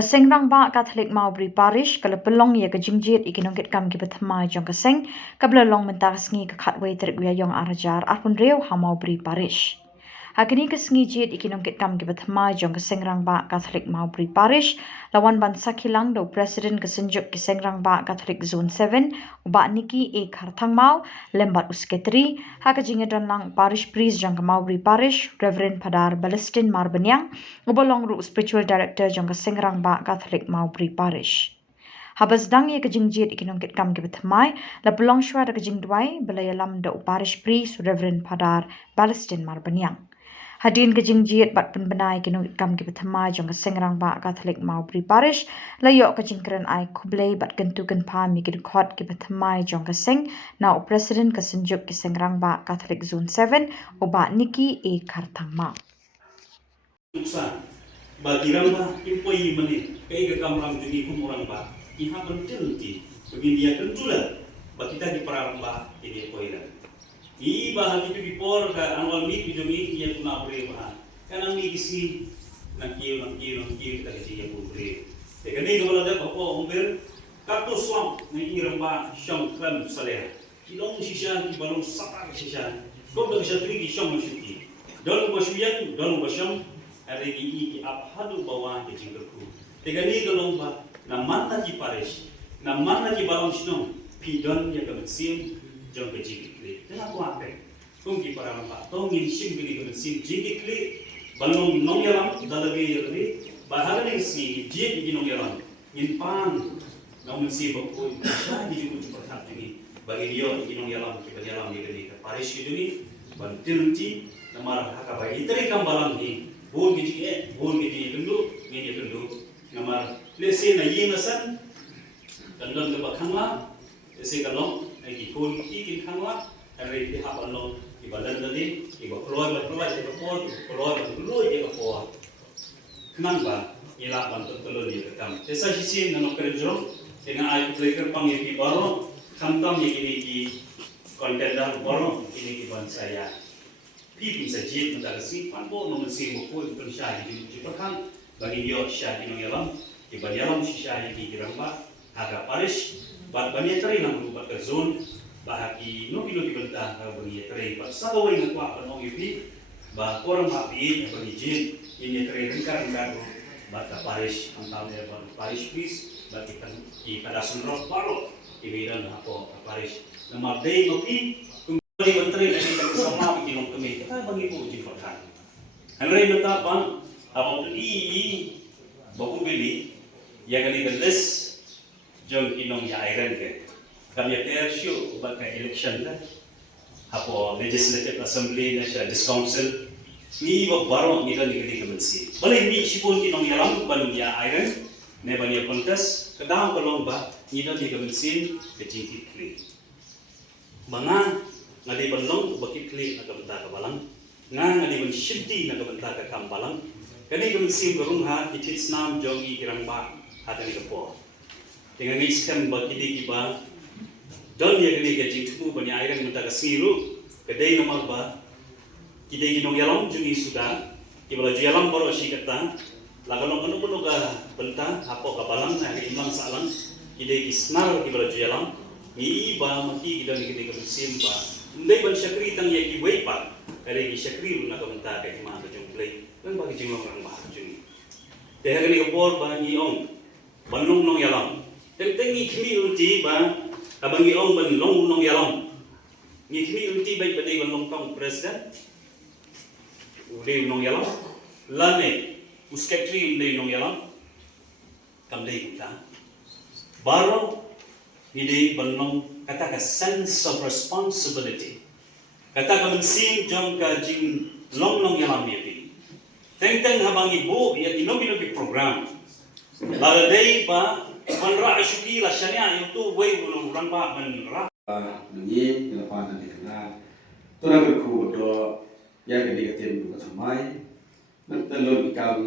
Sengrangbah Catholic Mawbri Parish kalapelong ya kajingjit Nongkitkam ki Thymmai jong kaseng kablalong mentasngi ka khatway tergya yong arajar arpun reu ha Mawbri Parish. Hakini kasngi jit Nongkitkam ki Thymmai jong Sengrangbah Catholic Mawbri Parish lawan ban sakilang do President kesenjuk ki Sengrangbah Catholic Zone 7 uba niki e kharthang mau lembat usketri ha kajingedan lang Parish Priest jong Mawbri Parish Reverend Padar Balestin Marbanyang ubolong ru Spiritual Director jong Sengrangbah Catholic Mawbri Parish. Habas dang ye kajingjit Nongkitkam ki Thymmai la pelong shwa da kajingdwai belayalam da Parish Priest Reverend Padar Balestin Marbanyang. Hadin kajingjit bat penbenai Nongkitkam ki Thymmai jong Sengrangbah Catholic Mawbri Parish la yok kajingkran ai kublei bat gentu genpa mi kidkhot ki Thymmai jong kaseng na President kesenjuk ki Sengrangbah Catholic Zone 7 uba niki e kharthang ma. Bagi rambah impoi menit kaya kamram demi kumurang ba iha penting ti bagi dia kentulah bagi kita di parambah ini poilan I bahagi tu bipor ka annual meet bijomi dia tuna bre bah kana mi isi nakio kita kecil yang bre tekani kalau ada apa umber kartu swam ni rambah syam kram saleh idong sisa di balong sapa sisa kau dah bisa tri syam masyuki don masyuyan don masyam hari ini abhadu bawah ke jingkerku. Tegani golong ba naman na ki parish, naman na ki balong sinong pidon ya kemensim jong ke jingkli. Tengah ko ape. Kung ki para ba tong ngin sim bini kemensim jingkli balong nong yalam dalage yari bahaga ning si jing gi nong yalam ngin pan nong si ba ko sha gi ku perhat ni bagi dia gi nong yalam ki yalam ni ke parish ki ni ban tilti namar haka ba itri kam balang ni Bol giji kendu, media kendu. Namar lesi na yingasan, kandang lebat kangla, lesi kalong, lagi kol ikin kangla, hari pihak kalong ibadan tadi, iba keluar, iba keluar, iba keluar. Kenapa? Ialah bantu telur dia rekam. Desa sisi nano kerjong, dengan air pelajar pang yang baru, kantam yang ini konten dah baru, ini ban saya. Pipin saja mentarasi, panpo nomor sih mukul bukan syah di Jepang, bagi dia syah di Nongyalam, di Banyalam syah di Sengrangbah, harga Parish, banyak teri nak berubah ke zon, bahagi nuki bentah banyak teri, satu orang nak buat penong yupi, bah orang hapi berizin ini teri rengkar, bahkan Parish antaranya Parish Priest, bagi di pada sunroh baru, ini dan apa Parish, nama day nuki Bagi menteri lagi tak sama bikin kami, kita bagi uji fakhan. Henry betapa apa ini baku beli yang kali geles jom kinong ya iron ke. Kami air show bagai election lah. Apa legislative assembly national council ni baru ni kan dikali kemensi. Boleh ni sipun kinong yalam balung ya iron ne bani kontes kedang kolong ba ni kan dikemensi kecil kecil. Mana ngadi balong bakit kli na kabenta ka balang ngadi ban shiddi na kabenta ka kambalang kani kemensim garungha itits nam jogi kirangba hatani kapo dengan iskan bakidi kiba don ya gani ga jingtu bani airan menta ka siru kedai nomor ba kidai ginong yalam jungi sudan kibala yalam baro sikata lagalong anu ga benta apo ka balang na imam salang kidai isnar kibala yalam ni ba mati kidan ni kemensim ba Ndai ban syakri tang yaki weipa, kali ni syakri lu nak mentak ke mana tu jumplay, kan bagi jengong orang bah jeng. Deh kali KHUBOR bah ni ong, banung nong yalam. Tentang ikmi ulti bah, abang ni ong banung nong yalam. Ikmi ulti baik badai banung tong presiden, ulai nong yalam. Lane, uskatri ulai nong yalam, kamdai kita. Baru ni dei banung kata ka sense of responsibility kata ka mensim jong ka jing long yalam yati teng habang ibu ya inobi program la dei ba manra asyuki la syania itu wei ulung ramba manra ngi ngelapan di tengah tuna berku do ya ke tim bu Thymmai mentelun ikam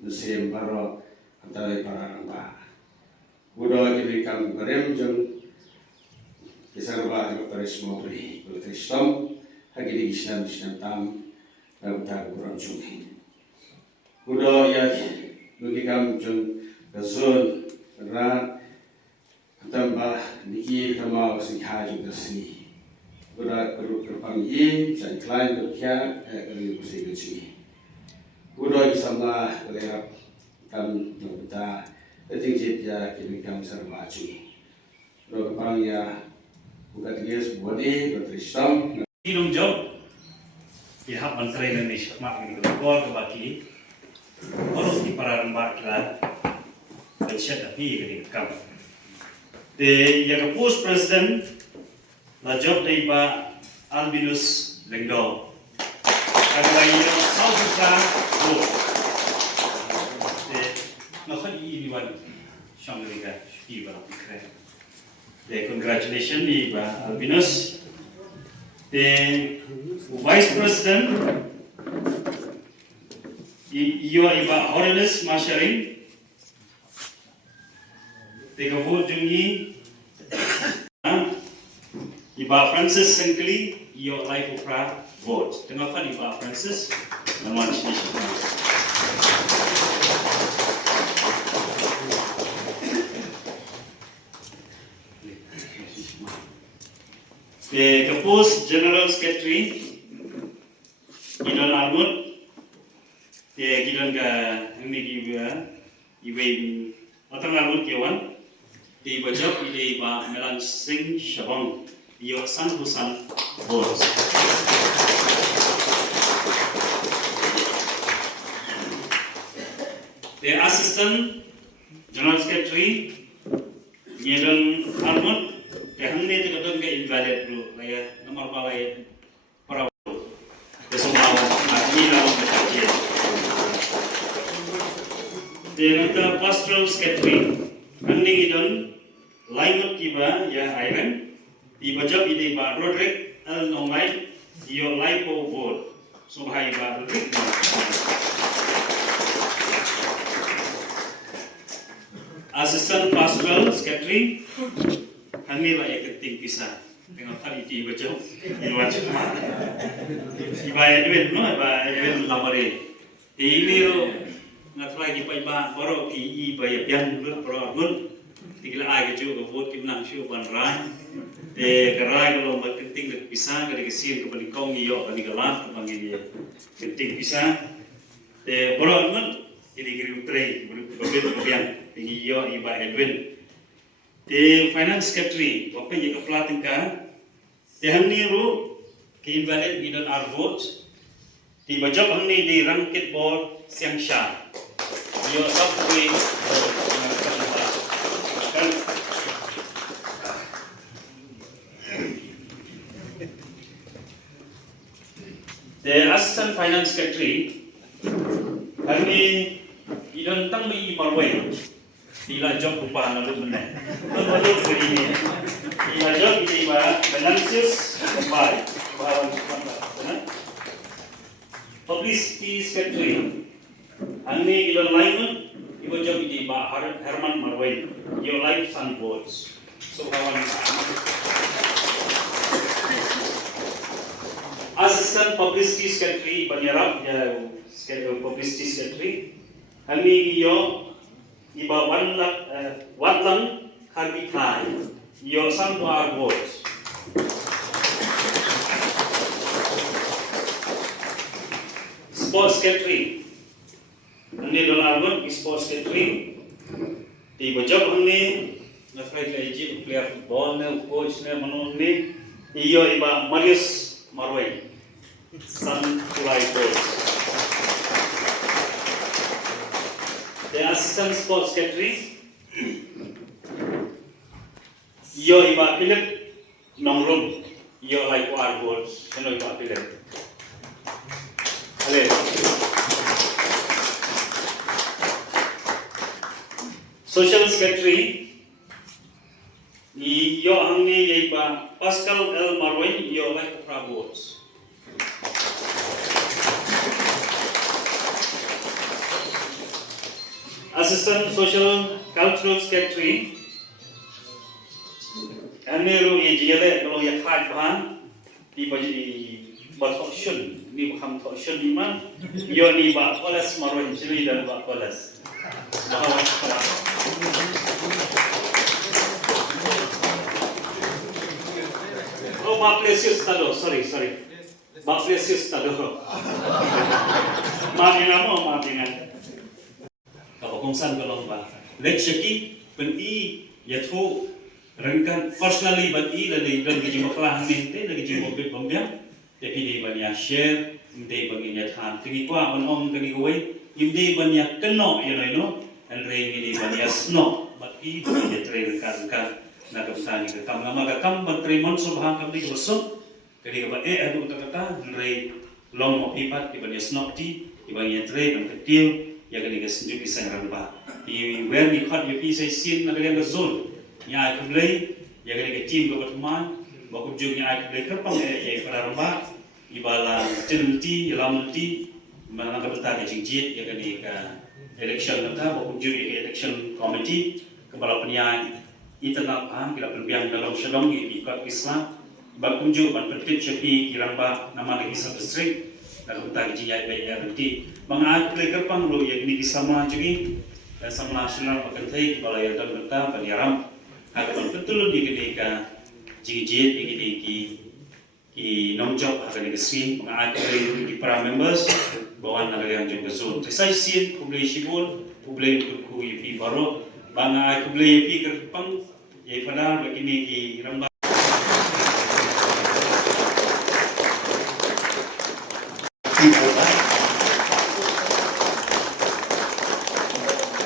musim baro antara para ramba budo ikam barem jong Sengrangbah di Parish Mawbri, Islam, hari ini Islam tam, tak kurang cumi. Budo ya bagi kami jeng zon rat tambah niki tamau sing haju dasi gura kerupang in san klain berkia kali bersih bersih gura isama kelihap kam nota jingjit ya kini kam sarma cui gura kerupang ya bukan ties bodi bertristam Hidung job pihak Menteri Indonesia mak ini keluar ke baki harus di Pararambah kita bersih tapi ini kam the yang post president la job dari ba Albinus Lengdo kalau ini South Africa the nakhan ini wan Shangrika di barang keren the congratulations di ba Albinus. The Vice President, you are Iba Holiness Masharing, the Gavur Jungi, Iba Francis Senkli, your life of prayer vote. Tengah Iba Francis, nama Nation. The proposed General Secretary, Gideon Armut, the Gideon Iwe Otang Armut Kiwan, the Bajab Iba Melan Singh Shabang, your son who son votes. The Assistant General Secretary, Gideon Armut, हमने तो कदम के इनवैलिड रो लाया नंबर वाला ये परा तो समाव आदमी लाओ बच्चे देर का pastoral secretary हमने इधर लाइनअप की बा या आयरन दी बजब इधे बा रोड्रिक एल नोंगाई यो लाइको बोर्ड सो भाई बा Rodrik assistant pastoral secretary kami lah yang keting pisah dengan kali ti baca luar cuma iba Edwin no iba Edwin lamare ini ro ngat lagi pa iba boro ki iba ya pian boro mun tigla ai ke jo vote kim nang shu ban ran te karai kalau mak keting pisah dari kesin ke balik kong iyo balik galat ke bangi dia keting pisah te boro mun ini kiri utre berbeda pian ini iyo iba Edwin. The Finance Secretary, apa yang kepala tingkah, dihani ru ke invalid gidan our vote, di bajab hani di rangkit board siang syah, yo subway the Assistant Finance Secretary, hani gidan tang mai Mawbri. Tila job rupa na lu benar. Lalu hari ini, tila job ini bah balances kembali bahawan benar. Publicity secretary, ane ilan lain, ibu job ini bah Herman Mawbri, your life sun boards. So bahawan. Assistant publicity secretary penyerap ya publicity secretary, ane iyo iba watlang karbitai your son to our votes sports secretary ane dolar sports secretary di bajab ane nafai kaji player football ne coach ne manon ne iyo iba Marius Marwai son to our votes. The Assistant Sports Secretary, yo iba Philip Nongrum, yo like our boards, hello iba Philip. Ale. Social Secretary, yo angni iba Pascal L Marwin, yo like our boards. Assistant Social Cultural Secretary, Aniru Yejele kalau ya khaj bahan di baju di bertaushun ni bukan taushun iman, yo ni ba kolas marun cili dan ba kolas. Bahawa Baplesius tado, sorry. Baplesius tado. Maafin. Kapakongsan ko lang ba? Leksyaki, pen-i, yatho, rengkan, personally, ban-i, lalay, dan gaji maklahamente, nagaji mabit bambyang, tapi di ban ya share, hindi ban inyathan. Tingi kwa, on kani kuway, hindi ban ya keno, and ring hindi ban ya sno, bat-i, yatray rengkan, nagabtani ka kam, namagakam, ban-tray monso, bahang kam di gosok, kani ka ba, adu utak-ata, ray, long mo pipat, iban ya sno ti, iban yatray, ang ketil, yang kini kesenjuk di Sengrangbah. Di where we caught your piece of sin na kalian zone. Ya aku beli, yang kini ke team ke teman, baku juga aku beli kerpang ya Sengrangbah. Ibala jenti, yelamti, mana kebetulan ke jinjit, yang kini ke election kita, baku juga ke election committee, kepala penyanyi internal kita berbiang dalam sedang di ikut Islam. Baku juga ban pentit cepi Sengrangbah nama lagi satu distrik. Kalau kita jiyai bayar nanti, mengaku leker pang lo yang ini sama juga, dan sama nasional pakai balai dan kita penyaram, agar betul di ketika jijit di nongjok akan dikasih, mengaku di para members, bawa negara yang juga zon. Saya sih kubli sibul, kubli kurku ipi baru, bangga kubli ipi kerpang, ya pada begini di Rambah.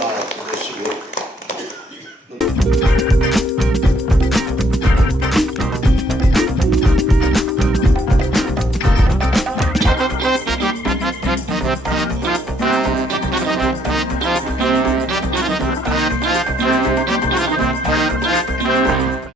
Wow,